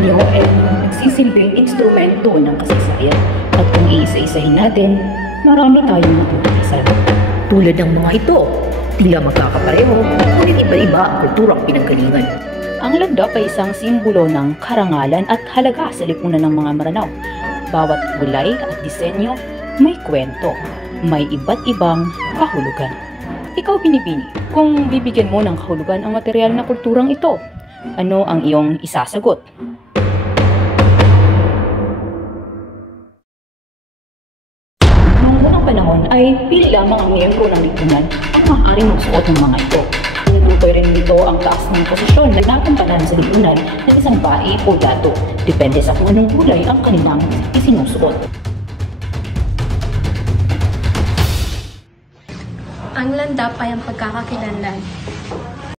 anyo ay nagsisilbing instrumento ng kasaysayan. At kung iisa-isahin natin, marami tayong matutuklasan. Tulad ng mga ito, tila magkakapareho, ngunit iba-iba ang kulturang pinanggalingan. Ang landap ay isang simbolo ng karangalan at halaga sa lipunan ng mga Maranao. Bawat kulay at disenyo may kwento, may iba't ibang kahulugan. Ikaw, Binibini, kung bibigyan mo ng kahulugan ang material na kulturang ito, ano ang iyong isasagot? Noong unang panahon ay pili lamang ang miyembro ng lipunan ang maaaring magsuot ng mga ito. Tinutukoy rin nito ang taas ng posisyon na nagampanan sa lipunan ng isang bai o dato. Depende sa kung anong kulay ang kanilang isinusuot. Ang landap ay ang pagkakakilanlan